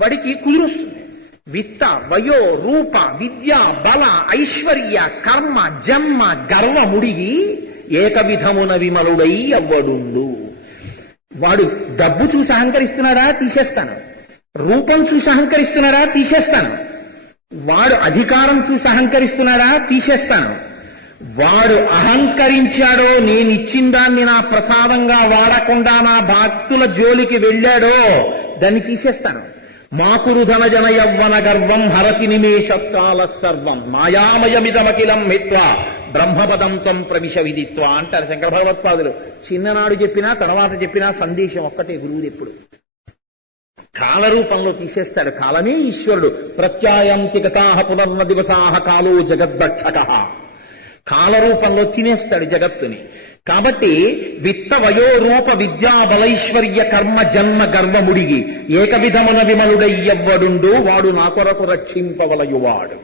వాడికి కుదురొస్తుంది. విత్త వయో రూప విద్య బల ఐశ్వర్య కర్మ జన్మ గర్వ ముడిగి ఏక విధమున విమలుడై అవ్వడుండు. వాడు డబ్బు చూసి అహంకరిస్తున్నాడా, తీసేస్తాను. రూపం చూసి అహంకరిస్తున్నాడా, తీసేస్తాను. వాడు అధికారం చూసి అహంకరిస్తున్నాడా, తీసేస్తాను. వాడు అహంకరించాడో, నేనిచ్చిన దాన్ని నా ప్రసాదంగా వాడకుండా నా భక్తుల జోలికి వెళ్ళాడో, దాన్ని తీసేస్తాను. మాకురు ధన జన యవ్వన గర్వం హరతి నిమేషకాల సర్వం మాయామయమిదమఖిలం హిత్వా బ్రహ్మపదం త్వం ప్రవిశ విదిత్వా అంటారు శంకర భగవత్పాదులు. చిన్ననాడు చెప్పినా తర్వాత చెప్పినా సందేశం ఒక్కటే గురువుది ఎప్పుడు. కాలరూపంలో తీసేస్తాడు. కాలమే ఈశ్వరుడు. ప్రత్యాయంతి గతాః పునర్న దివసాః కాలో జగద్భక్షక. కాలరూపంలో తినేస్తాడు జగత్తుని. కాబట్టి విత్త వయో రూప విద్యా బలైశ్వర్య కర్మ జన్మ గర్వముడిగి ఏక విధమున విమలుడయ్యవ్వడుండు వాడు నా కొరకు రక్షింపవలయువాడు.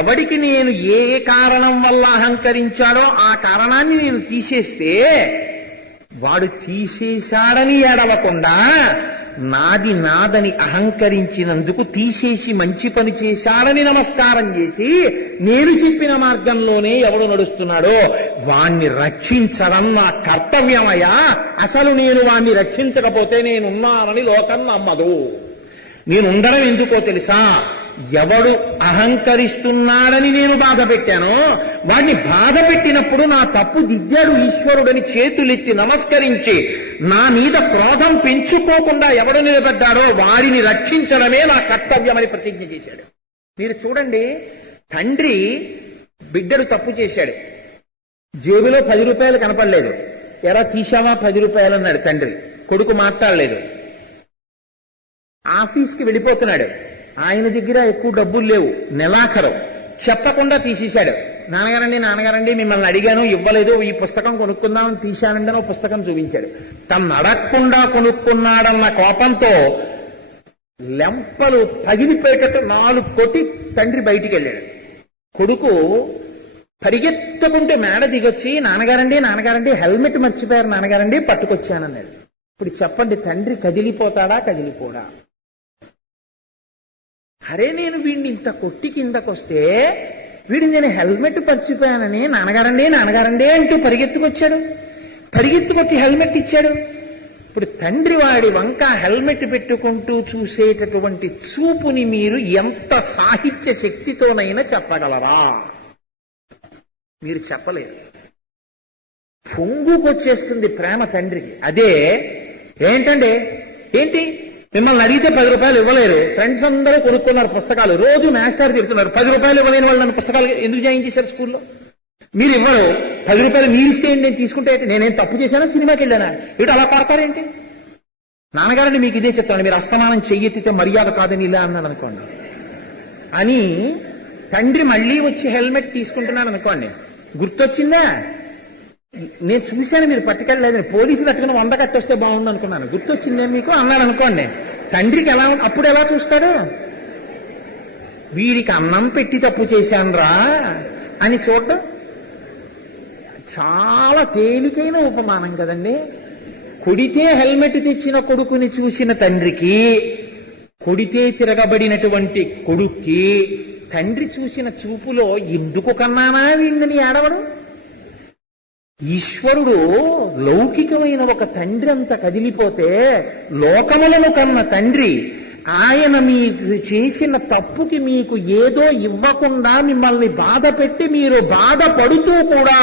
ఎవడికి నేను ఏ కారణం వల్ల అహంకరించాడో ఆ కారణాన్ని నేను తీసేస్తే వాడు తీసేశాడని ఏడవకుండా నాది నాదని అహంకరించినందుకు తీసేసి మంచి పని చేశాడని నమస్కారం చేసి నేను చెప్పిన మార్గంలోనే ఎవడు నడుస్తున్నాడో వాణ్ణి రక్షించడం నా కర్తవ్యమయ్యా. అసలు నేను వాణ్ణి రక్షించకపోతే నేనున్నానని లోకం నమ్మదు. నేనుండడం ఎందుకో తెలుసా? ఎవడు అహంకరిస్తున్నాడని నేను బాధ పెట్టానో వాడిని బాధ పెట్టినప్పుడు నా తప్పు దిద్దాడు ఈశ్వరుడని చేతులెత్తి నమస్కరించి నా మీద క్రోధం పెంచుకోకుండా ఎవడు నిలబడ్డాడో వాడిని రక్షించడమే నా కర్తవ్యమని ప్రతిజ్ఞ చేశాడు. మీరు చూడండి, తండ్రి బిడ్డడు తప్పు చేశాడు. జేబులో 10 రూపాయలు కనపడలేదు. ఎరా తీశావా 10 రూపాయలు అన్నాడు తండ్రి. కొడుకు మాట్లాడలేదు. ఆఫీస్కి వెళ్ళిపోతున్నాడు. ఆయన దగ్గర ఎక్కువ డబ్బులు లేవు. నెలాఖరు చెప్పకుండా తీసేశాడు. నాన్నగారండి మిమ్మల్ని అడిగాను ఇవ్వలేదు, ఈ పుస్తకం కొనుక్కుందామని తీశానండి అని పుస్తకం చూపించాడు. తను అడగకుండా కొనుక్కున్నాడన్న కోపంతో లెంపలు పగిలిపోయేటట్టు 4 కొట్టి తండ్రి బయటికి వెళ్ళాడు. కొడుకు పరిగెత్తుకుంటే మేడ దిగొచ్చి నాన్నగారండి హెల్మెట్ మర్చిపోయారు నాన్నగారండి పట్టుకొచ్చానన్నాడు. ఇప్పుడు చెప్పండి, తండ్రి కదిలిపోతాడా కదిలిపోడా? అరే నేను వీడిని ఇంత కొట్టి కిందకొస్తే వీడు నేను హెల్మెట్ మర్చిపోయానని నాన్నగారండి అంటూ పరిగెత్తుకొచ్చాడు. పరిగెత్తుకొచ్చి హెల్మెట్ ఇచ్చాడు. ఇప్పుడు తండ్రి వాడి వంక హెల్మెట్ పెట్టుకుంటూ చూసేటటువంటి చూపుని మీరు ఎంత సాహిత్య శక్తితోనైనా చెప్పగలరా? మీరు చెప్పలేరు. పొంగుకొచ్చేస్తుంది ప్రేమ తండ్రికి. అదే ఏంటండి, ఏంటి మిమ్మల్ని అడిగితే 10 రూపాయలు ఇవ్వలేరు. ఫ్రెండ్స్ అందరూ కొనుక్కున్నారు పుస్తకాలు. రోజు మాస్టర్ తిడుతున్నారు 10 రూపాయలు ఇవ్వలేని వాళ్ళు నన్ను పుస్తకాలు ఎందుకు జాయిన్ చేశారు స్కూల్లో? మీరు ఇవ్వరు, 10 రూపాయలు మీరు ఇస్తే ఏంటి, నేను తీసుకుంటే నేనేం తప్పు చేశానా, సినిమాకి వెళ్ళానా, ఇటు అలా పడతారేంటి? నాన్నగారండి మీకు ఇదే చెప్తాను, మీరు అస్తమానం చెయ్యెత్తితే మర్యాద కాదని ఇలా అన్నాడు అనుకోండి అని తండ్రి మళ్ళీ వచ్చి హెల్మెట్ తీసుకుంటున్నాను అనుకోండి, గుర్తొచ్చిందా? నేను చూశాను మీరు పట్టుకెళ్ళలేదని, పోలీసులు పట్టుకుని 100 కట్టొస్తే బాగుండు అనుకున్నాను, గుర్తొచ్చిందే మీకు అన్నాడు అనుకోండి. తండ్రికి ఎలా అప్పుడు ఎలా చూస్తాడు? వీడికి అన్నం పెట్టి తప్పు చేశానురా అని చూడడం చాలా తేలికైన ఉపమానం కదండి. కొడితే హెల్మెట్ తెచ్చిన కొడుకుని చూసిన తండ్రికి, కొడితే తిరగబడినటువంటి కొడుక్కి తండ్రి చూసిన చూపులో ఎందుకు కన్నానా వీడిని ఏడవడం? ఈశ్వరుడు లౌకికమైన ఒక తండ్రి అంత కదిలిపోతే లోకములను కన్న తండ్రి ఆయన మీకు చేసిన తప్పుకి మీకు ఏదో ఇవ్వకుండా మిమ్మల్ని బాధ పెట్టి మీరు బాధపడుతూ కూడా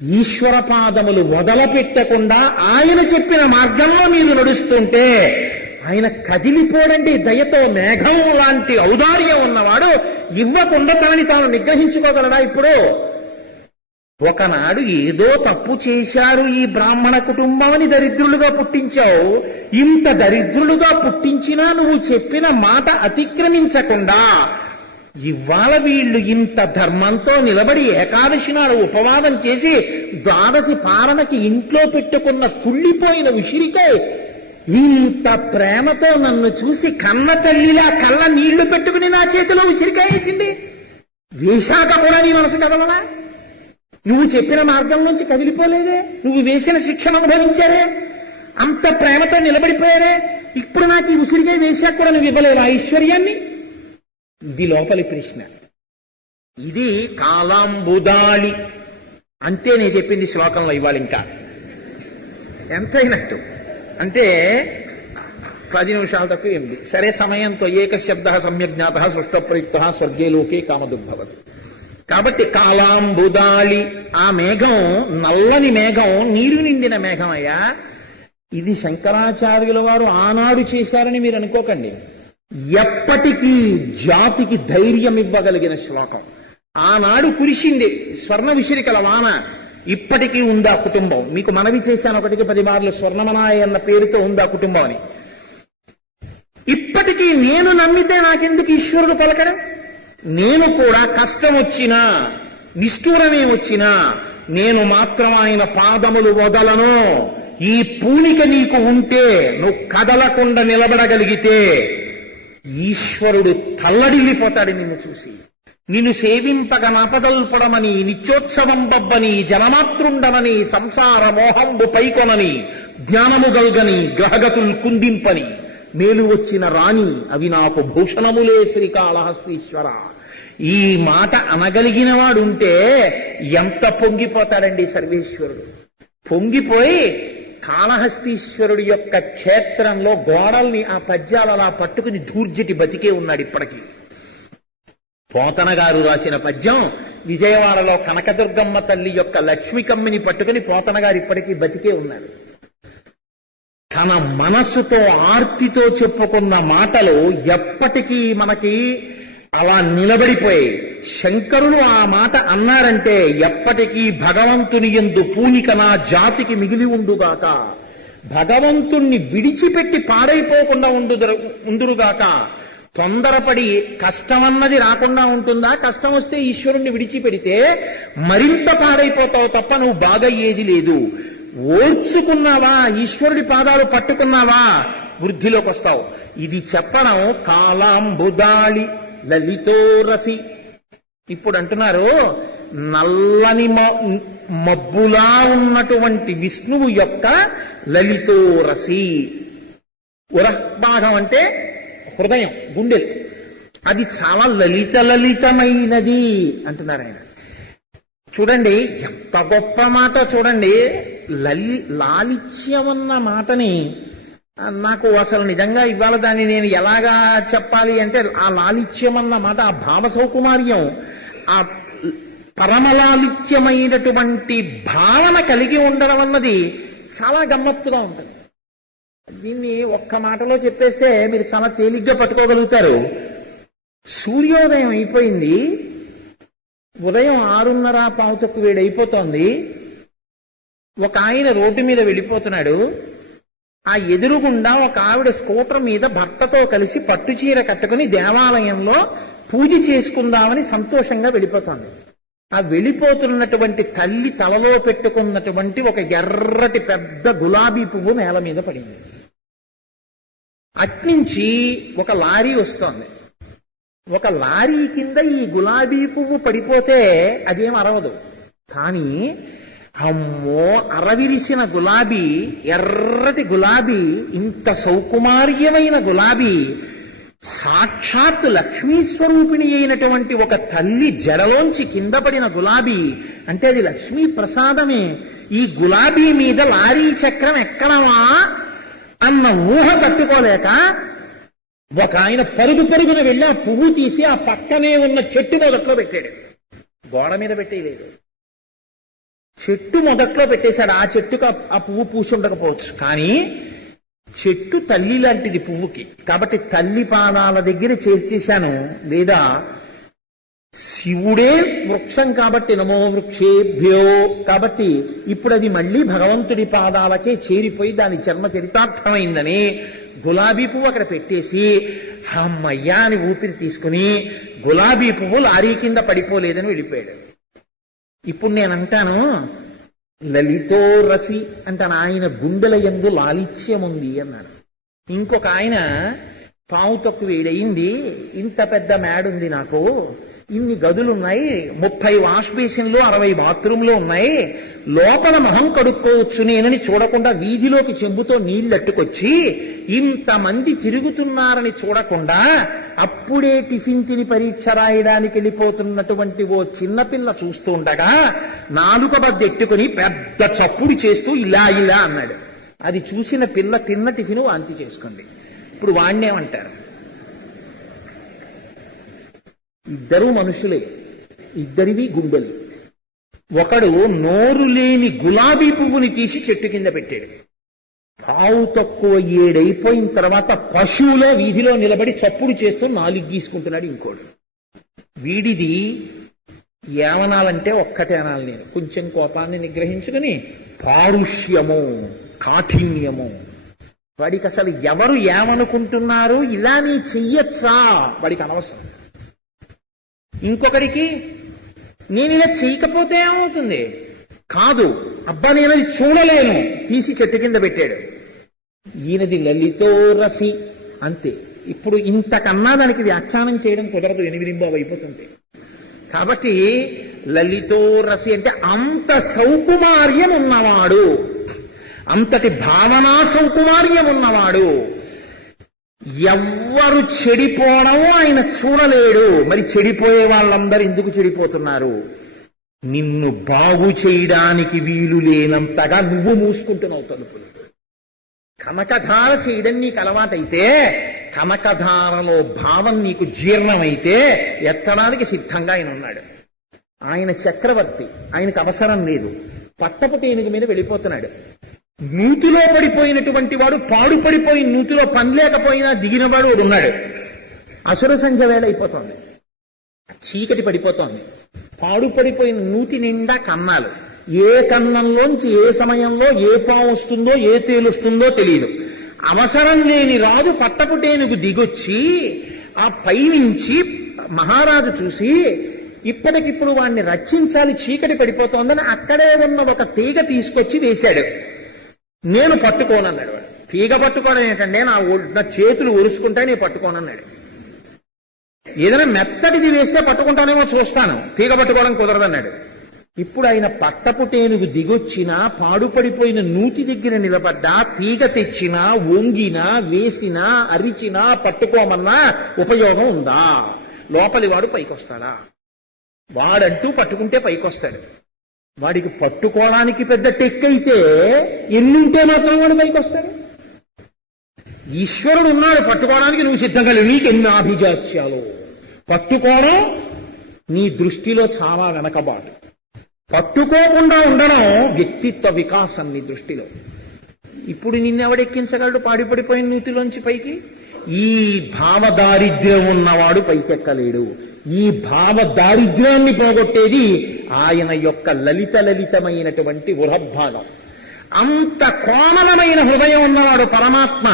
ఈశ్వర పాదములు వదలపెట్టకుండా ఆయన చెప్పిన మార్గంలో మీరు నడుస్తుంటే ఆయన కదిలిపోడండి. దయతో మేఘం లాంటి ఔదార్యం ఉన్నవాడు ఇవ్వకుండా తాను నిగ్రహించుకోగలడా? ఇప్పుడు ఒకనాడు ఏదో తప్పు చేశారు ఈ బ్రాహ్మణ కుటుంబం అని దరిద్రులుగా పుట్టించావు. ఇంత దరిద్రులుగా పుట్టించినా నువ్వు చెప్పిన మాట అతిక్రమించకుండా ఇవాళ వీళ్ళు ఇంత ధర్మంతో నిలబడి ఏకాదశి నాడు ఉపవాదం చేసి ద్వాదశి పారణకి ఇంట్లో పెట్టుకున్న కుళ్ళిపోయిన ఉసిరికాయ ఇంత ప్రేమతో నన్ను చూసి కన్న తల్లిలా కళ్ళ నీళ్లు పెట్టుకుని నా చేతిలో ఉసిరికాయ వేసింది. వేశాక కూడా నీ మనసు కదలనా? నువ్వు చెప్పిన మార్గం నుంచి కదిలిపోలేదే, నువ్వు వేసిన శిక్షను అనుభవించారే, అంత ప్రేమతో నిలబడిపోయారే. ఇప్పుడు నాకు ఈ ఉసిరిగా వేశాక కూడా నువ్వు ఇవ్వలేవు ఆ ఐశ్వర్యాన్ని? ఇది లోపలి ప్రశ్న. ఇది కాలాంబుదాళి అంతే నేను చెప్పింది శ్లోకంలో. ఇవ్వాలి ఇంకా ఎంతైనట్టు అంటే 10 నిమిషాలు తక్కువ 8. సరే, సమయంతో ఏక శబ్ద సమ్యజ్ఞాత సృష్టప్రయుక్త స్వర్గే లోకే కామదుర్భవతి. కాబట్టి కాలాంబుదాళి, ఆ మేఘం నల్లని మేఘం, నీరు నిండిన మేఘం అయ్యా. ఇది శంకరాచార్యుల వారు ఆనాడు చేశారని మీరు అనుకోకండి. ఎప్పటికీ జాతికి ధైర్యం ఇవ్వగలిగిన శ్లోకం. ఆనాడు కురిసింది స్వర్ణ విసిరికల వాన, ఇప్పటికీ ఉందా కుటుంబం. మీకు మనవి చేశాను 1-10 మార్లు, స్వర్ణమనాయ అన్న పేరుతో ఉందా కుటుంబం అని. ఇప్పటికీ నేను నమ్మితే నాకెందుకు ఈశ్వరుడు పలకడం? నేను కూడా కష్టం వచ్చినా, నిష్ఠూరమే వచ్చినా, నేను మాత్రం ఆయన పాదములు వదలను. ఈ పూనిక నీకు ఉంటే, నువ్వు కదలకుండా నిలబడగలిగితే ఈశ్వరుడు తల్లడిల్లిపోతాడు నిన్ను చూసి. నిన్ను సేవింపగ నాపదల్పడమని, నిత్యోత్సవం బబ్బని, జనమాతృండనని, సంసార మోహంబు పైకొనని, జ్ఞానము గల్గని, గ్రహగతులు కుందింపని, మేలు వచ్చిన రాణి అవి నాకు భూషణములే శ్రీకాళహస్తీశ్వర. ఈ మాట అనగలిగిన వాడుంటే ఎంత పొంగిపోతాడండి సర్వేశ్వరుడు. పొంగిపోయి కాళహస్తీశ్వరుడి యొక్క క్షేత్రంలో గోడల్ని ఆ పద్యాలు అలా పట్టుకుని దూర్జటి బతికే ఉన్నాడు ఇప్పటికీ. పోతన గారు రాసిన పద్యం, విజయవాడలో కనకదుర్గమ్మ తల్లి యొక్క లక్ష్మికమ్మిని పట్టుకుని పోతన గారు ఇప్పటికీ బతికే ఉన్నారు. తన మనసుతో ఆర్తితో చెప్పుకున్న మాటలు ఎప్పటికీ మనకి అలా నిలబడిపోయి, శంకరులు ఆ మాట అన్నారంటే ఎప్పటికీ భగవంతుని యందు పూనిక నా జాతికి మిగిలి ఉండుగాక, భగవంతుణ్ణి విడిచిపెట్టి పాడైపోకుండా ఉండురుగాక. తొందరపడి కష్టమన్నది రాకుండా ఉంటుందా? కష్టం వస్తే ఈశ్వరుణ్ణి విడిచిపెడితే మరింత పాడైపోతావు తప్ప నువ్వు బాగయ్యేది లేదు. ఓర్చుకున్నావా, ఈశ్వరుడి పాదాలు పట్టుకున్నావా, వృద్ధిలోకి వస్తావు. ఇది చెప్పడం కాలాంబుదాళి లలితోరసి. ఇప్పుడు అంటున్నారు నల్లని మబ్బులా ఉన్నటువంటి విష్ణువు యొక్క లలితోరసి. ఉరహ్భాగం అంటే హృదయం, గుండెలు. అది చాలా లలితమైనది అంటున్నారు ఆయన. చూడండి ఎంత గొప్ప మాట. చూడండి, లాలిత్యం అన్న మాటని నాకు అసలు నిజంగా ఇవాళ దాన్ని నేను ఎలాగా చెప్పాలి అంటే, ఆ లాలిత్యం అన్న మాట, ఆ భావ సౌకుమార్యం, ఆ పరమలాలిత్యమైనటువంటి భావన కలిగి ఉండడం అన్నది చాలా గమ్మత్తుగా ఉంటుంది. దీన్ని ఒక్క మాటలో చెప్పేస్తే మీరు చాలా తేలిగ్గా పట్టుకోగలుగుతారు. సూర్యోదయం అయిపోయింది, ఉదయం 6:30 అయిపోతోంది. ఒక ఆయన రోడ్డు మీద వెళ్ళిపోతున్నాడు. ఆ ఎదురుగుండా ఒక ఆవిడ స్కూటర్ మీద భర్తతో కలిసి పట్టుచీర కట్టుకుని దేవాలయంలో పూజ చేసుకుందామని సంతోషంగా వెళ్ళిపోతోంది. ఆ వెళ్ళిపోతున్నటువంటి తల్లి తలలో పెట్టుకున్నటువంటి ఒక ఎర్రటి పెద్ద గులాబీ పువ్వు నేల మీద పడింది. అట్నుంచి ఒక లారీ వస్తోంది. ఒక లారీ కింద ఈ గులాబీ పువ్వు పడిపోతే అదేం అరవదు. కానీ అమ్మో, అరవిరిసిన గులాబీ, ఎర్రటి గులాబీ, ఇంత సౌకుమార్యమైన గులాబీ, సాక్షాత్ లక్ష్మీస్వరూపిణి అయినటువంటి ఒక తల్లి జడలోంచి కింద పడిన గులాబీ అంటే అది లక్ష్మీ ప్రసాదమే. ఈ గులాబీ మీద లారీ చక్రం ఎక్కడమా అన్న ఊహ తట్టుకోలేక ఒక ఆయన పరుగున వెళ్ళి ఆ పువ్వు తీసి ఆ పక్కనే ఉన్న చెట్టు మొదట్లో పెట్టాడు. గోడ మీద పెట్టేయలేదు, చెట్టు మొదట్లో పెట్టేశాడు. ఆ చెట్టుకు ఆ పువ్వు పూసి ఉండకపోవచ్చు, కానీ చెట్టు తల్లి లాంటిది పువ్వుకి. కాబట్టి తల్లి పాదాల దగ్గర చేర్చేశాను. లేదా శివుడే వృక్షం కాబట్టి నమో వృక్షేభ్యో, కాబట్టి ఇప్పుడు అది మళ్ళీ భగవంతుడి పాదాలకే చేరిపోయి దాని జన్మ చరితార్థమైందని గులాబీ పువ్వు అక్కడ పెట్టేసి అమ్మయ్యా అని ఊపిరి తీసుకుని గులాబీ పువ్వు లారీ కింద పడిపోలేదని వెళ్ళిపోయాడు. ఇప్పుడు నేనంటాను లలితో రసి అంటాను, ఆయన గుండెల యందు లాలిత్యం ఉంది అన్నాడు. ఇంకొక ఆయన 7:15 ఇంత పెద్ద మేడుంది నాకు, ఇన్ని గదులున్నాయి, 30 వాష్ బేసిన్లు, 60 బాత్రూంలు ఉన్నాయి, లోపల మొహం కడుక్కోవచ్చు నేనని చూడకుండా వీధిలోకి చెంబుతో నీళ్లట్టుకొచ్చి ఇంతమంది తిరుగుతున్నారని చూడకుండా అప్పుడే టిఫిన్ తిని పరీక్ష రాయడానికి వెళ్ళిపోతున్నటువంటి ఓ చిన్నపిల్ల చూస్తూ ఉండగా నాలుక బద్దెట్టుకుని పెద్ద చప్పుడు చేస్తూ ఇలా ఇలా అన్నాడు. అది చూసిన పిల్ల తిన్న టిఫిన్ వాంతి చేసుకుంది. ఇప్పుడు వాణ్ణేమంటారు? ఇద్దరూ మనుషులే, ఇద్దరివి గుండెలు. ఒకడు నోరు లేని గులాబీ పువ్వుని తీసి చెట్టు కింద పెట్టాడు. పావు తక్కువ 7 అయిపోయిన తర్వాత పశువులో వీధిలో నిలబడి చప్పుడు చేస్తూ 4 గీసుకుంటున్నాడు ఇంకోడు. వీడిది ఏమనాలంటే ఒక్కటే అనాలి నేను, కొంచెం కోపాన్ని నిగ్రహించుకుని, పారుష్యము, కాఠిన్యము. వాడికి అసలు ఎవరు ఏమనుకుంటున్నారు, ఇలా నీ చెయ్యొచ్చా వాడికి అనవసరం. ఇంకొకడికి నేను ఇలా చేయకపోతే ఏమవుతుంది, కాదు అబ్బా నేను అది చూడలేను, తీసి చెట్టు కింద పెట్టాడు. ఈయనది లలితో రసి, అంతే. ఇప్పుడు ఇంతకన్నా దానికి వ్యాఖ్యానం చేయడం కుదరదు, 8 అయిపోతుంది. కాబట్టి లలితో రసి అంటే అంత సౌకుమార్యం ఉన్నవాడు, అంతటి భావనా సౌకుమార్యం ఉన్నవాడు. ఎవ్వరు చెడిపోవడం ఆయన చూడలేడు. మరి చెడిపోయే వాళ్ళందరూ ఎందుకు చెడిపోతున్నారు? నిన్ను బాగు చేయడానికి వీలు లేనంతగా నువ్వు మూసుకుంటున్నావు తలుపులు. కనకధార చేయడం నీకు అలవాటైతే, కనకధారలో భావం నీకు జీర్ణమైతే ఎత్తడానికి సిద్ధంగా ఆయన ఉన్నాడు. ఆయన చక్రవర్తి, ఆయనకు అవసరం లేదు. పట్టపు టేనుగు మీద వెళ్ళిపోతున్నాడు. నూతిలో పడిపోయినటువంటి వాడు, పాడుపడిపోయిన నూతిలో పని లేకపోయినా దిగినవాడు వాడు ఉన్నాడు. అసుర సంధ్య వేళ అయిపోతోంది, చీకటి పడిపోతోంది. పాడుపడిపోయిన నూతి నిండా కన్నాలు. ఏ కన్నంలోంచి ఏ సమయంలో ఏ పాము వస్తుందో ఏ తేలుస్తుందో తెలియదు. అవసరం లేని రాజు పట్టపుటేనుగు దిగొచ్చి ఆ పైనుంచి మహారాజు చూసి ఇప్పటికిప్పుడు వాడిని రక్షించాలి, చీకటి పడిపోతోందని అక్కడే ఉన్న ఒక తీగ తీసుకొచ్చి వేశాడు. నేను పట్టుకోనన్నాడు వాడు. తీగ పట్టుకోవడం ఏంటంటే, నా చేతులు ఒరుసుకుంటే నేను పట్టుకోనన్నాడు. ఏదైనా మెత్తటిది వేస్తే పట్టుకుంటానేమో చూస్తాను, తీగ పట్టుకోవడం కుదరదన్నాడు. ఇప్పుడు ఆయన పట్టపుటేనుగు దిగొచ్చినా, పాడుపడిపోయిన నూతి దగ్గర నిలబడ్డా, తీగ తెచ్చినా, వంగినా, వేసినా, అరిచినా, పట్టుకోమన్నా ఉపయోగం ఉందా? లోపలి వాడు పైకొస్తాడా? వాడంటూ పట్టుకుంటే పైకొస్తాడు. వాడికి పట్టుకోవడానికి పెద్ద టెక్కైతే ఎన్నుంటే మాత్రం వాడు పైకొస్తాడు. ఈశ్వరుడు ఉన్నాడు, పట్టుకోవడానికి నువ్వు సిద్ధంగా లేవు. నీకెన్ని ఆభిజాత్యాలు. పట్టుకోవడం నీ దృష్టిలో చాలా వెనకబాటు. పట్టుకోకుండా ఉండడం వ్యక్తిత్వ వికాసం నీ దృష్టిలో. ఇప్పుడు నిన్నెవడెక్కించగలడు పాడిపడిపోయిన నూతిలోంచి పైకి? ఈ భావదారిద్ర్యం ఉన్నవాడు పైకెక్కలేడు. ఈ భావ దారిద్ర్యాన్ని పోగొట్టేది ఆయన యొక్క లలితమైనటువంటి ఉరభాగం. అంత కోమలమైన హృదయం ఉన్నవాడు పరమాత్మ.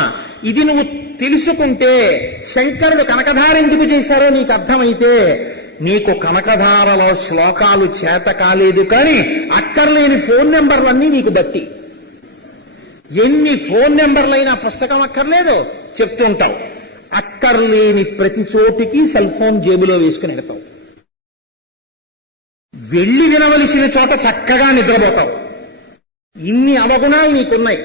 ఇది నువ్వు తెలుసుకుంటే, శంకరుడు కనకధార ఎందుకు చేశారో నీకు అర్థమైతే, నీకు కనకధారలో శ్లోకాలు చేత కాలేదు కానీ అక్కర్లేని ఫోన్ నెంబర్లన్నీ నీకు బట్టి. ఎన్ని ఫోన్ నెంబర్లైనా పుస్తకం అక్కర్లేదు చెప్తుంటావు. అక్కర్లేని ప్రతి చోటికి సెల్ ఫోన్ జేబులో వేసుకుని వెడతావు. వెళ్ళి వినవలసిన చోట చక్కగా నిద్రపోతావు. ఇన్ని అవగుణాలు నీకున్నాయి.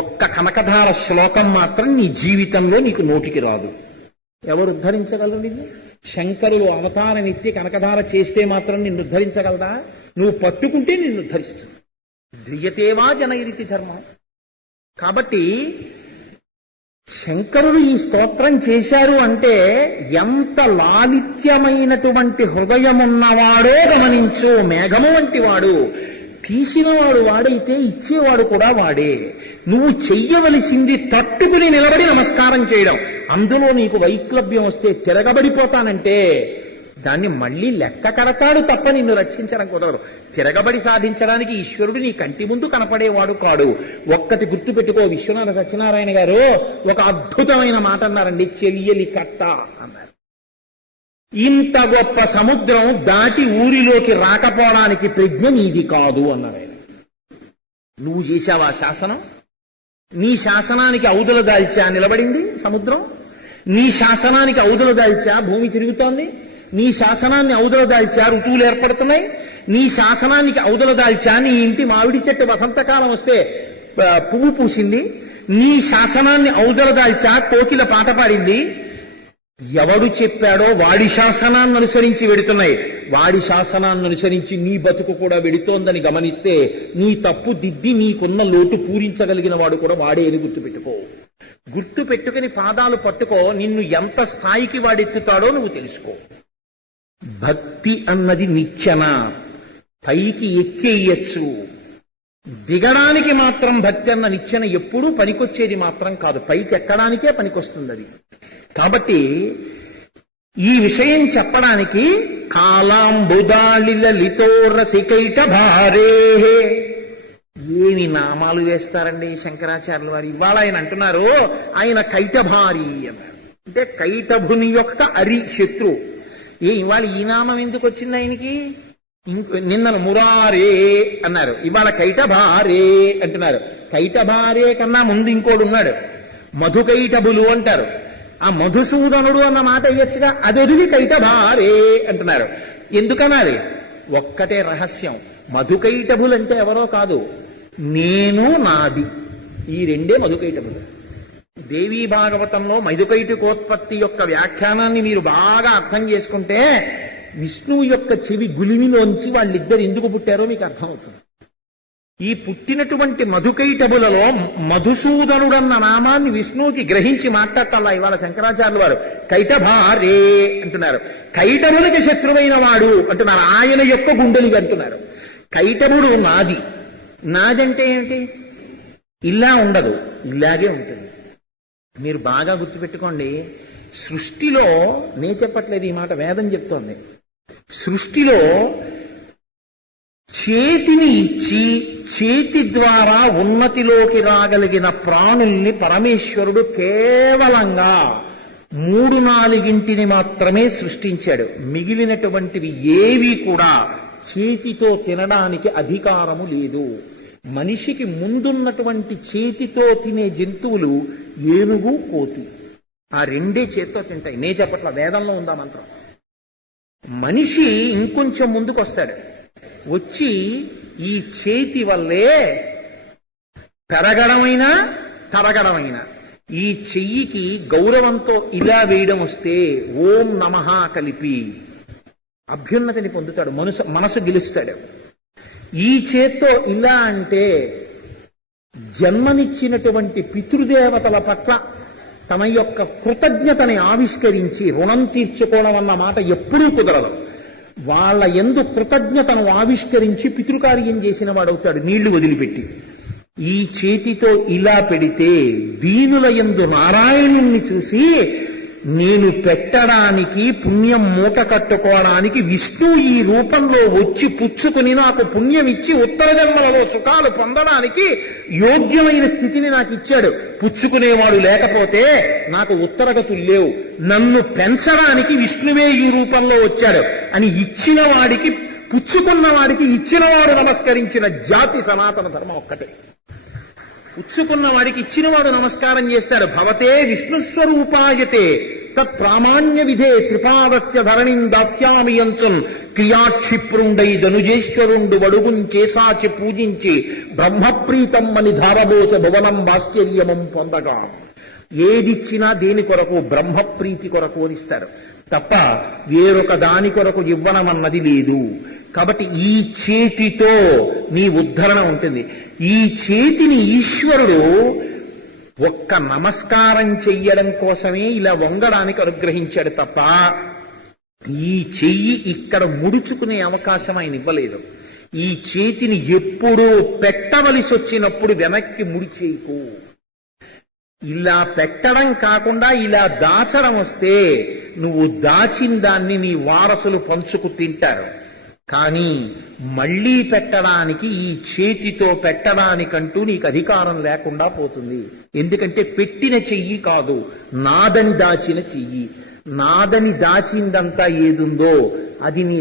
ఒక్క కనకధార శ్లోకం మాత్రం నీ జీవితంలో నీకు నోటికి రాదు. ఎవరు ఉద్ధరించగలరు నిన్ను? శంకరులు అవతారం ఎత్తి కనకధార చేస్తే మాత్రం నిన్ను ఉద్ధరించగలదా? నువ్వు పట్టుకుంటే నిన్ను ఉద్ధరిస్తుంది. ధ్రియతేవా జనయిరితి ధర్మం. కాబట్టి శంకరుడు ఈ స్తోత్రం చేశారు అంటే ఎంత లాలిత్యమైనటువంటి హృదయమున్నవాడో గమనించు. మేఘము వంటి వాడు, తీసినవాడు వాడైతే ఇచ్చేవాడు కూడా వాడే. నువ్వు చెయ్యవలసింది తట్టుకుని నిలబడి నమస్కారం చేయడం. అందులో నీకు వైక్లభ్యం వస్తే తిరగబడిపోతానంటే దాన్ని మళ్ళీ లెక్క కడతాడు తప్ప నిన్ను రక్షించడం కుదరదు. తిరగబడి సాధించడానికి ఈశ్వరుడు నీ కంటి ముందు కనపడేవాడు కాడు. ఒక్కటి గుర్తుపెట్టుకో, విశ్వనాథ సత్యనారాయణ గారు ఒక అద్భుతమైన మాట అన్నారండి. చెయ్యలి కట్ట అన్నారు. ఇంత గొప్ప సముద్రం దాటి ఊరిలోకి రాకపోవడానికి ప్రజ్ఞ నీది కాదు అన్నారు ఆయన. నువ్వు చేశావా శాసనం? నీ శాసనానికి ఔదుల దాల్చా నిలబడింది సముద్రం? నీ శాసనానికి ఔదుల దాల్చా భూమి తిరుగుతోంది? నీ శాసనాన్ని అవతల దాల్చా ఋతువులు ఏర్పడుతున్నాయి, నీ శాసనానికి అవతల దాల్చా నీ ఇంటి మామిడి చెట్టు వసంతకాలం వస్తే పువ్వు పూసింది, నీ శాసనాన్ని అవతల దాల్చా కోకిల పాట పాడింది. ఎవడు చెప్పాడో వాడి శాసనాన్ని అనుసరించి వెడుతున్నాయి, వాడి శాసనాన్ని అనుసరించి నీ బతుకు కూడా వెడుతోందని గమనిస్తే నీ తప్పు దిద్ది నీకున్న లోటు పూరించగలిగిన వాడు కూడా వాడే అని గుర్తుపెట్టుకో. గుర్తు పెట్టుకుని పాదాలు పట్టుకో, నిన్ను ఎంత స్థాయికి వాడెత్తుతాడో నువ్వు తెలుసుకో. భక్తి అన్నది నిచ్చెన, పైకి ఎక్కేయచ్చు, దిగడానికి మాత్రం భక్తి అన్న నిచ్చెన ఎప్పుడూ పనికొచ్చేది మాత్రం కాదు, పైకి ఎక్కడానికే పనికొస్తుంది అది. కాబట్టి ఈ విషయం చెప్పడానికి కాలాంబుదాళిల లితోరసికైట భారే, ఏమి నామాలు వేస్తారండి శంకరాచార్యుల వారు. ఇవాళ ఆయన అంటున్నారు ఆయన కైటభారి అన్నారు, అంటే కైటభుని యొక్క అరి శత్రు. ఇవాళ ఈ నామం ఎందుకు వచ్చింది ఆయనకి? నిన్న మురారే అన్నారు, ఇవాళ కైటభారే అంటున్నారు. కైటభారే కన్నా ముందు ఇంకోడు ఉన్నాడు, మధుకైటభులు అంటారు. ఆ మధుసూదనుడు అన్న మాట వేయచ్చుగా, అది వదిలి కైటభారే అంటున్నారు. ఎందుకనాలి? ఒక్కటే రహస్యం, మధుకైటభులు అంటే ఎవరో కాదు, నేను నాది, ఈ రెండే మధుకైటభులు. దేవీ భాగవతంలో మధుకైటకోత్పత్తి యొక్క వ్యాఖ్యానాన్ని మీరు బాగా అర్థం చేసుకుంటే విష్ణువు యొక్క చెవి గులిమిలోంచి వాళ్ళిద్దరు ఎందుకు పుట్టారో మీకు అర్థమవుతుంది. ఈ పుట్టినటువంటి మధుకైటభులలో మధుసూదనుడన్న నామాన్ని విష్ణువుకి గ్రహించి మాట్లాడతాలా ఇవాళ శంకరాచార్యుల వారు. కైటభారే అంటున్నారు, కైటభునికి శత్రువైన వాడు అంటున్నారు, ఆయన యొక్క గుండెలిగా అంటున్నారు. కైటభుడు నాది, నాదంటే ఏమిటి? ఇలా ఉండదు, ఇలాగే ఉంటుంది. మీరు బాగా గుర్తుపెట్టుకోండి, సృష్టిలో నేను చెప్పట్లేదు ఈ మాట, వేదం చెప్తోంది. సృష్టిలో చేతిని ఇచ్చి చేతి ద్వారా ఉన్నతిలోకి రాగలిగిన ప్రాణుల్ని పరమేశ్వరుడు కేవలంగా 3-4 మాత్రమే సృష్టించాడు. మిగిలినటువంటివి ఏవి కూడా చేతితో తినడానికి అధికారము లేదు. మనిషికి ముందున్నటువంటి చేతితో తినే జంతువులు ఏనుగు, కోతి, ఆ రెండే చేత్తో తింటాయి. నే చెప్పట్ల, వేదంలో ఉందా మంత్రం. మనిషి ఇంకొంచెం ముందుకు వస్తాడు, వచ్చి ఈ చేతి వల్లే పెరగడమైనా తరగడమైనా ఈ చెయ్యికి గౌరవంతో ఇలా వేయడం వస్తే ఓం నమః కలిపి అభ్యున్నతిని పొందుతాడు, మనసు గెలుస్తాడు. ఈ చేత్తో ఇలా అంటే జన్మనిచ్చినటువంటి పితృదేవతల పట్ల తమ యొక్క కృతజ్ఞతని ఆవిష్కరించి రుణం తీర్చుకోవడం అన్న మాట ఎప్పుడూ కుదరదు. వాళ్ళ యందు కృతజ్ఞతను ఆవిష్కరించి పితృకార్యం చేసిన వాడవుతాడు నీళ్లు వదిలిపెట్టి. ఈ చేతితో ఇలా పెడితే దీనుల యందు నారాయణుణ్ణి చూసి నేను పెట్టడానికి పుణ్యం మూట కట్టుకోవడానికి విష్ణు ఈ రూపంలో వచ్చి పుచ్చుకుని నాకు పుణ్యం ఇచ్చి ఉత్తర జన్మలలో సుఖాలు పొందడానికి యోగ్యమైన స్థితిని నాకు ఇచ్చాడు. పుచ్చుకునేవాడు లేకపోతే నాకు ఉత్తరగతులు లేవు, నన్ను పెంచడానికి విష్ణువే ఈ రూపంలో వచ్చాడు అని ఇచ్చిన వాడికి, పుచ్చుకున్న వాడికి ఇచ్చినవాడు నమస్కరించిన జాతి సనాతన ధర్మం ఒక్కటే. పుచ్చుకున్న వాడికి ఇచ్చినవాడు నమస్కారం చేస్తాడు. భవతే విష్ణుస్వరూపాయతే తత్ ప్రామాణ్య విధే త్రిపాదస్య ధరణిం దాస్యామి యంచున్ క్రియాక్షిప్రుండై ధనుజేశ్వరుండు వడుగుంచేసాచి పూజించి బ్రహ్మప్రీతం అని ధారబోస భువనం భాస్కర్యమం పొందగా. ఏదిచ్చినా దేని కొరకు? బ్రహ్మప్రీతి కొరకు అని ఇస్తారు తప్ప వేరొక దాని కొరకు ఇవ్వడం అన్నది లేదు. కాబట్టి ఈ చేతితో నీ ఉద్ధరణ ఉంటుంది. ఈ చేతిని ఈశ్వరుడు ఒక్క నమస్కారం చెయ్యడం కోసమే ఇలా వంగడానికి అనుగ్రహించాడు తప్ప ఈ చెయ్యి ఇక్కడ ముడుచుకునే అవకాశం ఆయన ఇవ్వలేదు. ఈ చేతిని ఎప్పుడూ పెట్టవలసి వచ్చినప్పుడు వెనక్కి ముడిచేయకు. ఇలా పెట్టడం కాకుండా ఇలా దాచడం వస్తే నువ్వు దాచిన దాన్ని నీ వారసులు పంచుకు తింటారు. కానీ మళ్లీ పెట్టడానికి, ఈ చేతితో పెట్టడానికంటూ నీకు అధికారం లేకుండా పోతుంది. ఎందుకంటే పెట్టిన చెయ్యి కాదు, నాదని దాచిన చెయ్యి. నాదని దాచిందంతా ఏదుందో అది నీ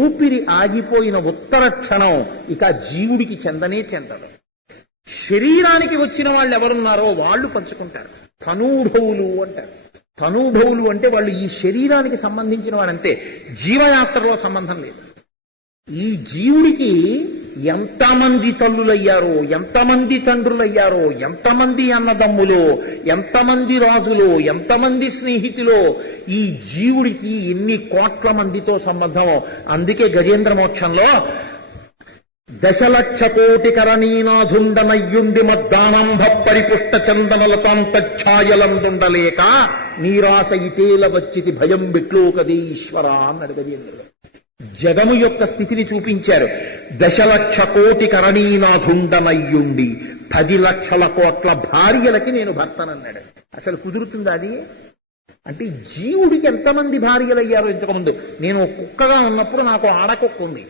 ఊపిరి ఆగిపోయిన ఉత్తర క్షణం ఇక జీవుడికి చెందనే చెందదు. శరీరానికి వచ్చిన వాళ్ళు ఎవరున్నారో వాళ్ళు పంచుకుంటారు. తనూఢవులు అంటారు. తనూభవులు అంటే వాళ్ళు ఈ శరీరానికి సంబంధించిన వాడంతే, జీవయాత్రలో సంబంధం లేదు. ఈ జీవుడికి ఎంతమంది తల్లులయ్యారో, ఎంతమంది తండ్రులయ్యారో, ఎంతమంది అన్నదమ్ములో, ఎంతమంది రాజులో, ఎంతమంది స్నేహితులో, ఈ జీవుడికి ఎన్ని కోట్ల మందితో సంబంధమో. అందుకే గజేంద్ర మోక్షంలో 10,00,000,000 కరణీనాథుండనయ్యుండి మద్దానంభ పరిపుష్ట చందనలతాంతఛాయలందుండలేక నీరాశ ఇతేల వచ్చితి భయం బిట్లో కదే ఈశ్వర అన్నాడు గజేంద్రుడు. జగము యొక్క స్థితిని చూపించారు. 10,00,000,000 కరణీనాథుండనయ్యుండి 10,00,000 కోట్ల భార్యలకి నేను భర్తనన్నాడు. అసలు కుదురుతుందా అది? అంటే జీవుడికి ఎంతమంది భార్యలయ్యారో ఇంతకుముందు. నేను కుక్కగా ఉన్నప్పుడు నాకు ఆడకుక్క ఉంది,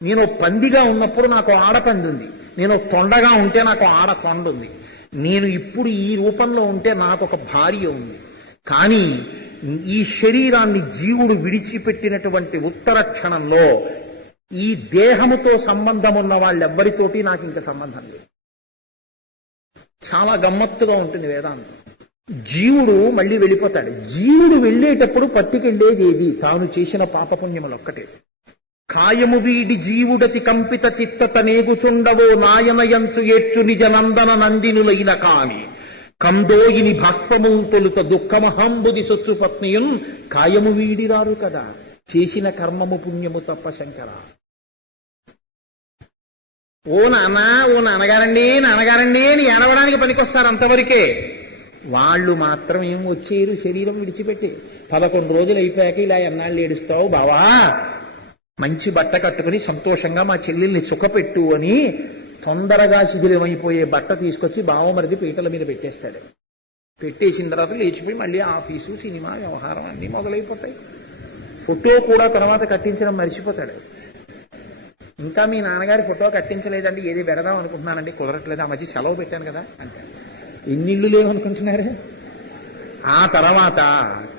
నేను పందిగా ఉన్నప్పుడు నాకు ఆడపంది ఉంది, నేను తొండగా ఉంటే నాకు ఆడ తొండ ఉంది, నేను ఇప్పుడు ఈ రూపంలో ఉంటే నాకు ఒక భార్య ఉంది. కానీ ఈ శరీరాన్ని జీవుడు విడిచిపెట్టినటువంటి ఉత్తర క్షణంలో ఈ దేహముతో సంబంధం ఉన్న వాళ్ళెవ్వరితోటి నాకు ఇంకా సంబంధం లేదు. చాలా గమ్మత్తుగా ఉంటుంది వేదాంతం. జీవుడు మళ్ళీ వెళ్ళిపోతాడు. జీవుడు వెళ్ళేటప్పుడు పట్టుకెళ్ళేది ఏది? తాను చేసిన పాపపుణ్యములు ఒక్కటే. కాయము వీడి జీవుడతి కంపిత చిత్తత నేగుచుండవో నాయనయంచు ఏడ్చు నిజ నందన నందినులైన కాని కందోయిని భాష్పము తొలుత దుఃఖమహంబుది సొచ్చు పత్నియున్ కాయము వీడిరారు కదా, చేసిన కర్మము పుణ్యము తప్ప శంకర. ఓ నాన్న, ఓ నాన్నగారండి, నాన్నగారండి అని ఏడవడానికి పనికొస్తారు అంతవరకే. వాళ్ళు మాత్రం ఏం వచ్చేరు శరీరం విడిచిపెట్టి. 11 రోజులు అయిపోయాక ఇలా ఎన్నాళ్ళు ఏడుస్తావు బావా, మంచి బట్ట కట్టుకుని సంతోషంగా మా చెల్లెల్ని సుఖపెట్టు అని తొందరగా శిథిలమైపోయే బట్ట తీసుకొచ్చి బావమరిది పీటల మీద పెట్టేస్తాడు. పెట్టేసిన తర్వాత లేచిపోయి మళ్ళీ ఆఫీసు, సినిమా వ్యవహారం అన్నీ మొదలైపోతాయి. ఫోటో కూడా తర్వాత కట్టించడం మర్చిపోతాడు. ఇంకా మీ నాన్నగారి ఫోటో కట్టించలేదండి, ఏది పెడదాం అనుకుంటున్నానండి, కుదరట్లేదు, ఆ మధ్య సెలవు పెట్టాను కదా అంటే. ఎన్నిళ్ళు లేవనుకుంటున్నారు? ఆ తర్వాత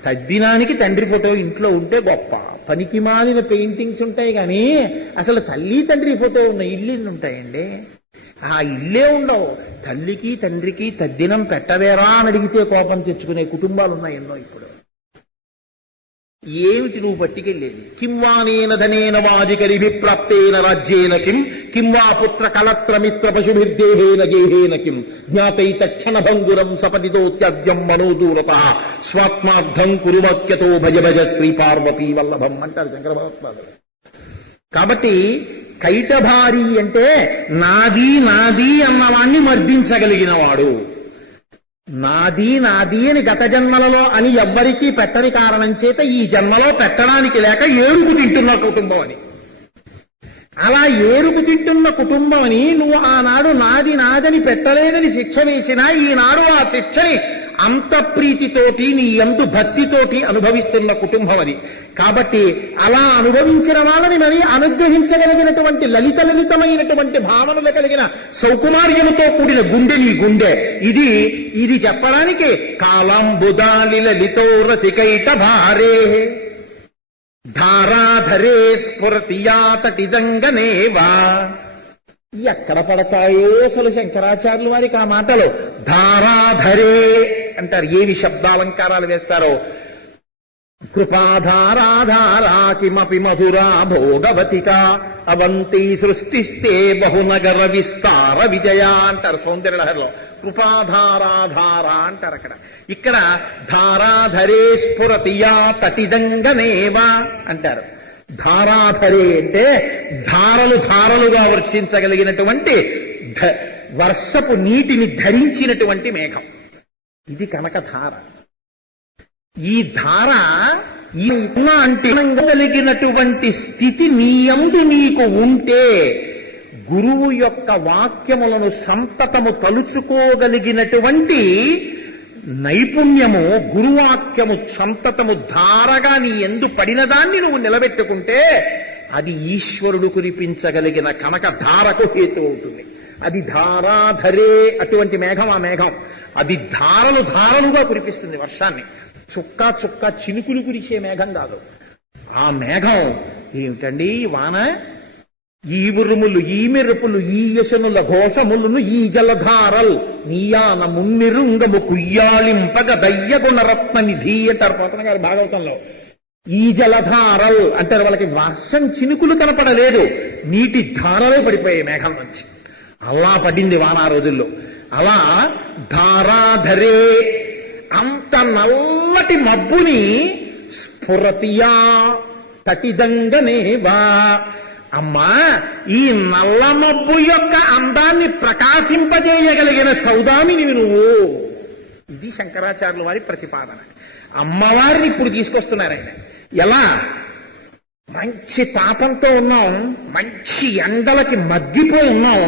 తద్దినానికి తండ్రి ఫోటో ఇంట్లో ఉంటే గొప్ప, పనికి మాలిన పెయింటింగ్స్ ఉంటాయి కానీ అసలు తల్లి తండ్రి ఫోటో ఉన్న ఇల్లు ఉంటాయండి. ఆ ఇల్లే ఉండవు. తల్లికి తండ్రికి తద్దినం పెట్టవేరా అని అడిగితే కోపం తెచ్చుకునే కుటుంబాలు ఉన్నాయి ఎన్నో. ఇప్పుడు ఏమిటి నువ్వు పట్టుకెళ్ళేది? కింవానేన ధనేన వాజికరిభిప్రాప్తేన రాజ్యేన కిం వా పుత్ర కలత్రమిత్ర పశుభిర్దేహేన గేహేన కిం జ్ఞాతై తక్షణ భంగురం సపదితో త్యాజ్యం మనోదూరత స్వాత్మార్థం కురువాక్యతో భజ భజ శ్రీ పార్వతీ వల్లభం అంటారు శంకర భగవత్పాదులు. కాబట్టి కైటభారి అంటే నాది నాది అన్నవాణ్ణి మర్దించగలిగిన వాడు. నాది నాది అని గత జన్మలలో అని ఎవ్వరికీ పెట్టని కారణం చేత ఈ జన్మలో పెట్టడానికి లేక ఏరుకు తింటున్న కుటుంబం అని. అలా ఏరుకు తింటున్న కుటుంబం అని నువ్వు ఆనాడు నాది నాదని పెట్టలేదని శిక్ష వేసినా ఈనాడు ఆ శిక్షని అంత ప్రీతితోటి నీ యందు భక్తితోటి అనుభవిస్తున్న కుటుంబం అది. కాబట్టి అలా అనుభవించిన వాళ్ళని మరి అనుగ్రహించగలిగినటువంటి లలితమైనటువంటి భావనలు కలిగిన సౌకుమార్యముతో కూడిన గుండె నీ గుండె. ఇది చెప్పడానికి కాలాంబుదాలి లలితో రసికైట భారే ధారాధరే స్ఫురతియాతటిదంగనేవా. ఎక్కడ పడతాయో అసలు శంకరాచార్యుల వారికి ఆ మాటలు. ధారాధరే అంటారు. ఏవి శబ్దాలంకారాలు వేస్తారో. కృపాధారాధారా కిమపి మధురా భోగవతిక అవంతి సృష్టిస్తే బహునగర విస్తార విజయ అంటారు సౌందర్యలహరిలో. కృపాధారాధార అంటారు అక్కడ. ఇక్కడ ధారాధరే స్ఫురతియా తటిదంగనేవా అంటారు. ధారాధరే అంటే ధారలుగా వర్షించగలిగినటువంటి వర్షపు నీటిని ధరించినటువంటి మేఘం. ఇది కనకధార. ఈ ధార అంటే కలిగినటువంటి స్థితి నీయందు నీకు ఉంటే గురువు యొక్క వాక్యములను సంతతము తలుచుకోగలిగినటువంటి నైపుణ్యము, గురువాక్యము సంతతము ధారగా నీ ఎందు పడిన దాన్ని నువ్వు నిలబెట్టుకుంటే అది ఈశ్వరుడు కురిపించగలిగిన కనకధారకు హేతు అవుతుంది. అది ధారాధరే అటువంటి మేఘం. ఆ మేఘం అది ధారలుగా కురిపిస్తుంది వర్షాన్ని. చుక్క చుక్క చినుకులు కురిసే మేఘం కాదు. ఆ మేఘం ఏమిటండి వాన? ఈ ఉరుములు ఈ మెరుపులు ఈ యశనుల ఘోషములను ఈ జలధారల్ నీయాన ముమ్మిరుంగము కుయ్యాలింపగ దయ్యగుణరత్న నిధి అంటారు పోతన గారు భాగవతంలో. ఈ జలధారల్ అంటారు, వాళ్ళకి వర్షం చినుకులు కనపడలేదు, నీటి ధారలే పడిపోయాయి మేఘం నుంచి. అలా పడింది వాన ఆ రోజుల్లో. అలా ధారాధరే అంత నల్లటి మబ్బుని స్ఫురతియా తటిదంగనేవా, అమ్మా ఈ నల్ల మబ్బు యొక్క అందాన్ని ప్రకాశింపజేయగలిగిన సౌదామిని నువ్వు. ఇది శంకరాచార్యుల వారి ప్రతిపాదన. అమ్మవారిని ఇప్పుడు తీసుకొస్తున్నారు ఆయన. ఎలా? మంచి తాపంతో ఉన్నాం, మంచి ఎండలకి మగ్గిపోయి ఉన్నాం.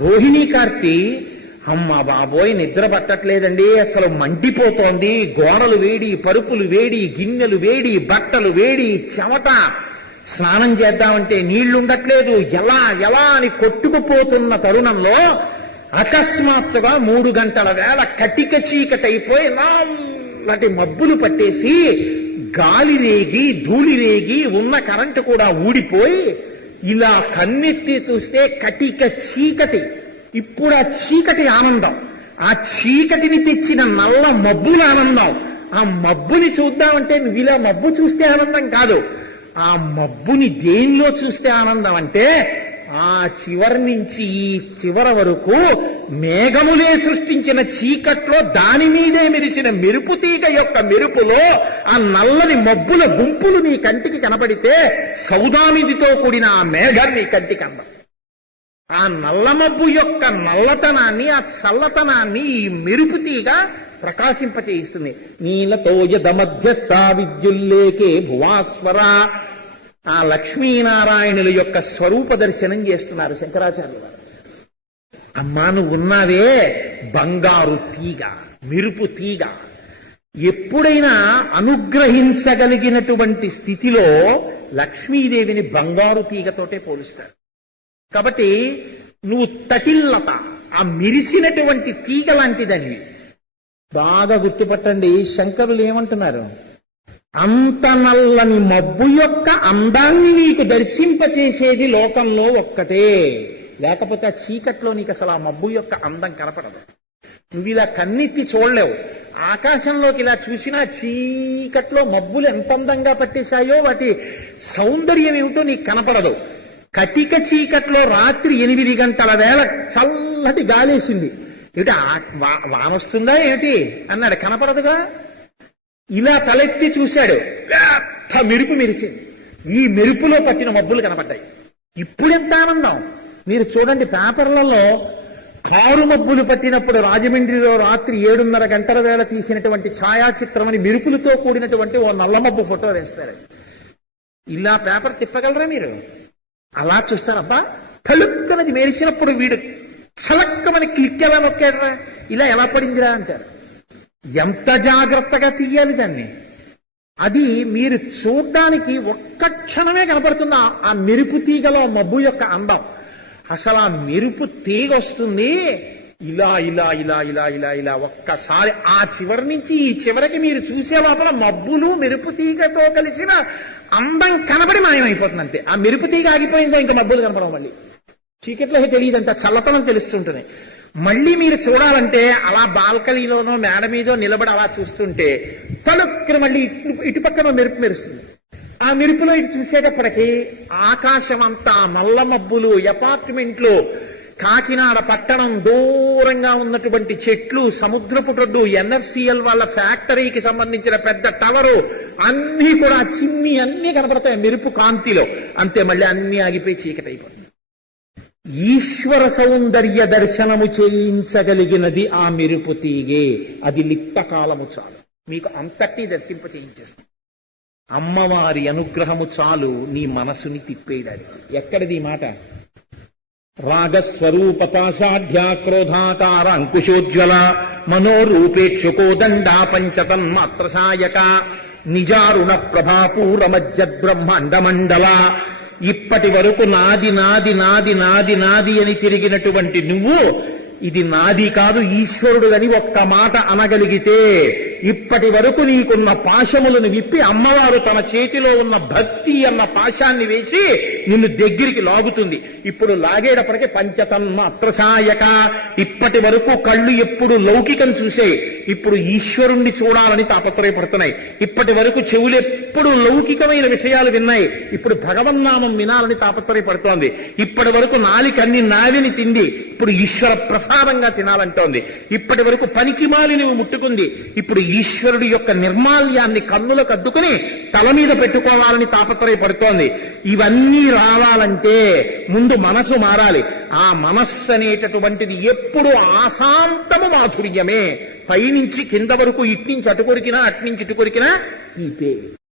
రోహిణీ కార్తీ అమ్మ బాబోయ్ నిద్ర పట్టట్లేదండి, అసలు మండిపోతోంది, గోడలు వేడి, పరుపులు వేడి, గిన్నెలు వేడి, బట్టలు వేడి, చెమట, స్నానం చేద్దామంటే నీళ్లుండట్లేదు, ఎలా ఎలా అని కొట్టుకుపోతున్న తరుణంలో అకస్మాత్తుగా 3 గంటల వేళ కటిక చీకటైపోయి నల్లటి మబ్బులు పట్టేసి గాలి రేగి ధూళి రేగి ఉన్న కరెంటు కూడా ఊడిపోయి ఇలా కన్నెత్తి చూస్తే కటిక చీకటి. ఇప్పుడు ఆ చీకటి ఆనందం, ఆ చీకటిని తెచ్చిన నల్ల మబ్బుల ఆనందం. ఆ మబ్బుని చూద్దామంటే నువ్వు ఇలా మబ్బు చూస్తే ఆనందం కాదు, ఆ మబ్బుని దేనిలో చూస్తే ఆనందం అంటే ఆ చివరి నుంచి ఈ చివర వరకు మేఘములే సృష్టించిన చీకట్లో దాని మీదే మెరిసిన మెరుపు తీగ యొక్క మెరుపులో ఆ నల్లని మబ్బుల గుంపులు నీ కంటికి కనపడితే సౌదామిదితో కూడిన ఆ మేఘం నీ కంటికి అందం. ఆ నల్ల మబ్బు యొక్క నల్లతనాన్ని, ఆ చల్లతనాన్ని ఈ మెరుపు తీగ ప్రకాశింపచేయిస్తుంది. నీలతో యద మధ్యస్థ విద్యుల్లేకే భువాస్వర. ఆ లక్ష్మీనారాయణుల యొక్క స్వరూప దర్శనం చేస్తున్నారు శంకరాచార్యులు వారు. అమ్మా నువ్వు ఉన్నావే బంగారు తీగ, మెరుపు తీగ. ఎప్పుడైనా అనుగ్రహించగలిగినటువంటి స్థితిలో లక్ష్మీదేవిని బంగారు తీగతోటే పోలుస్తారు. కాబట్టి నువ్వు తటిల్లత, ఆ మెరిసినటువంటి తీగ లాంటిదని బాగా గుర్తుపట్టండి. శంకరులు ఏమంటున్నారు? అంత నల్లని మబ్బు యొక్క అందాన్ని నీకు దర్శింపచేసేది లోకంలో ఒక్కటే, లేకపోతే ఆ చీకట్లో నీకు అసలు ఆ మబ్బు యొక్క అందం కనపడదు. నువ్వు ఇలా కన్నెత్తి చూడలేవు. ఆకాశంలోకి ఇలా చూసినా చీకట్లో మబ్బులు ఎంత అందంగా పట్టేశాయో వాటి సౌందర్యం ఏమిటో నీకు కనపడదు. కటిక చీకట్లో రాత్రి 8 గంటల వేళ చల్లటి గాలేసింది, ఏమిటి వానొస్తుందా ఏమిటి అన్నాడు, కనపడదుగా. ఇలా తలెత్తి చూశాడు, మెరుపు మెరిసింది, ఈ మెరుపులో పట్టిన మబ్బులు కనపడ్డాయి. ఇప్పుడెంత ఆనందం మీరు చూడండి. పేపర్లలో కారు మబ్బులు పట్టినప్పుడు రాజమండ్రిలో రాత్రి 7:30 గంటల వేళ తీసినటువంటి ఛాయాచిత్రం అని మెరుపులతో కూడినటువంటి ఓ నల్ల మబ్బు ఫోటో వేస్తారు. ఇలా పేపర్ తిప్పగలరా మీరు? అలా చూస్తారు. అబ్బా తలుక్కనది మెరిసినప్పుడు వీడు చలక్కమని క్లిక్ ఎలా నొక్కాడరా, ఇలా ఎలా పడిందిరా అంటారు. ఎంత జాగ్రత్తగా తీయాలి దాన్ని. అది మీరు చూడ్డానికి ఒక్క క్షణమే కనపడుతుంది ఆ మెరుపు తీగలో మబ్బు యొక్క అందం. అసలు ఆ మెరుపు తీగ వస్తుంది ఇలా ఇలా ఇలా ఇలా ఇలా ఇలా ఒక్కసారి ఆ చివరి నుంచి ఈ చివరికి మీరు చూసే లోపల మబ్బులు మెరుపు తీగతో కలిసిన అందం కనబడి మాయమైపోతుంది అంతే. ఆ మెరుపు తీగ ఆగిపోయిందో ఇంకా మబ్బులు కనపడవు. మళ్ళీ చీకట్లో తెలియదంట, చల్లతనం తెలుస్తుంటుంది. మళ్ళీ మీరు చూడాలంటే అలా బాల్కనీలోనో మేడ మీదో నిలబడి అలా చూస్తుంటే తలుక్కున మళ్ళీ ఇటుపక్కన మెరుపు మెరుస్తుంది. ఆ మెరుపులో ఇటు చూసేటప్పటికీ ఆకాశం అంతా నల్ల మబ్బులు, అపార్ట్మెంట్లు, కాకినాడ పట్టణం, దూరంగా ఉన్నటువంటి చెట్లు, సముద్రపు టొడ్డు, ఎన్ఎఫ్సిఎల్ వాళ్ళ ఫ్యాక్టరీకి సంబంధించిన పెద్ద టవరు అన్నీ కూడా చిన్ని అన్నీ కనపడతాయి మెరుపు కాంతిలో. అంతే, మళ్ళీ అన్ని ఆగిపోయి చీకటి అయిపోతుంది. ఈశ్వర సౌందర్య దర్శనము చేయించగలిగినది ఆ మెరుపు తీగే. అది లిప్తకాలము చాలు, మీకు అంతటి దర్శింప చేయించేస్తుంది. అమ్మవారి అనుగ్రహము చాలు నీ మనసుని తిప్పేయడానికి. ఎక్కడిది మాట? రాగస్వరూప పాషాఢ్య క్రోధాకార అంకుశోజ్వల మనోరూపేక్షుకోదండా పంచతన్మాత్రసాయక నిజారుణ ప్రభాపూరమజ్జద్బ్రహ్మాండమండల. ఇప్పటి వరకు నాది నాది నాది నాది నాది అని తిరిగినటువంటి నువ్వు ఇది నాది కాదు ఈశ్వరుడు అని ఒక్క మాట అనగలిగితే ఇప్పటి వరకు నీకున్న పాశములను విప్పి అమ్మవారు తన చేతిలో ఉన్న భక్తి అన్న పాశాన్ని వేసి నిన్ను దగ్గరికి లాగుతుంది. ఇప్పుడు లాగేటప్పటికి పంచతన్మాత్రసాయక. ఇప్పటి వరకు కళ్ళు ఎప్పుడు లౌకికం చూసే, ఇప్పుడు ఈశ్వరుణ్ణి చూడాలని తాపత్రయపడుతున్నాయి. ఇప్పటి వరకు చెవులు ఎప్పుడు లౌకికమైన విషయాలు విన్నాయి, ఇప్పుడు భగవన్నామం వినాలని తాపత్రయపడుతోంది. ఇప్పటి వరకు నాలికన్ని నావిని తింది, ఇప్పుడు ఈశ్వర ప్రసాదంగా తినాలంటోంది. ఇప్పటి వరకు పనికిమాలి నువ్వు ముట్టుకుంది, ఇప్పుడు ఈశ్వరుడి యొక్క నిర్మాల్యాన్ని కన్నులకు అద్దుకుని తల మీద పెట్టుకోవాలని తాపత్రయపడుతోంది. ఇవన్నీ రావాలంటే ముందు మనసు మారాలి. ఆ మనస్సు అనేటటువంటిది ఎప్పుడు ఆశాంతము మాధుర్యమే. పైనుంచి కింద వరకు ఇట్నుంచి అటు కొరికినా అట్నుంచి ఇటు కొరికినా తీపే.